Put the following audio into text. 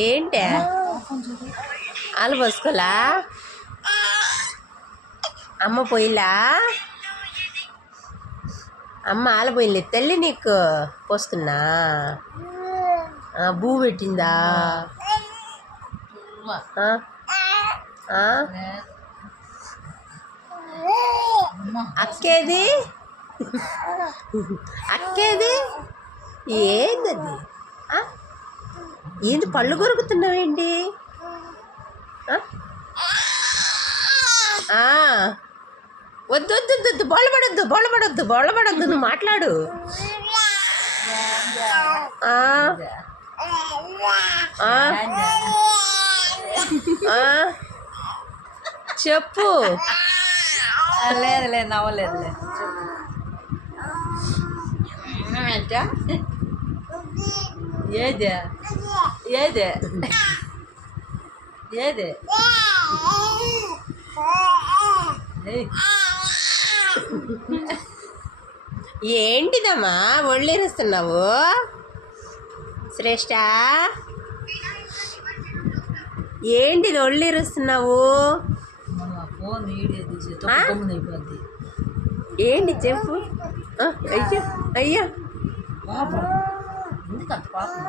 ఏంటి ఆలు పోసుకోలా అమ్మ పోయిలా అమ్మ ఆల పోయిలే తల్లి నీకు పోసుకున్నా బూ పెట్టిందా అక్కేది అక్కేది ఏందది ఏంది పళ్ళు కొరుకుతున్నావేంటి వద్దు వద్దు వద్దు బోళ్ళపడొద్దు నువ్వు మాట్లాడు చెప్పు లేదు నవ్వలేదులే ఏదే ఏదే ఏదే ఏంటిదమ్మా ఒళ్ళేరుస్తున్నావు శ్రేష్ఠ ఏంటిది ఒళ్ళేరుస్తున్నావు ఏంటి చెప్పు అయ్యో అయ్యో ఎందుకంత పాపం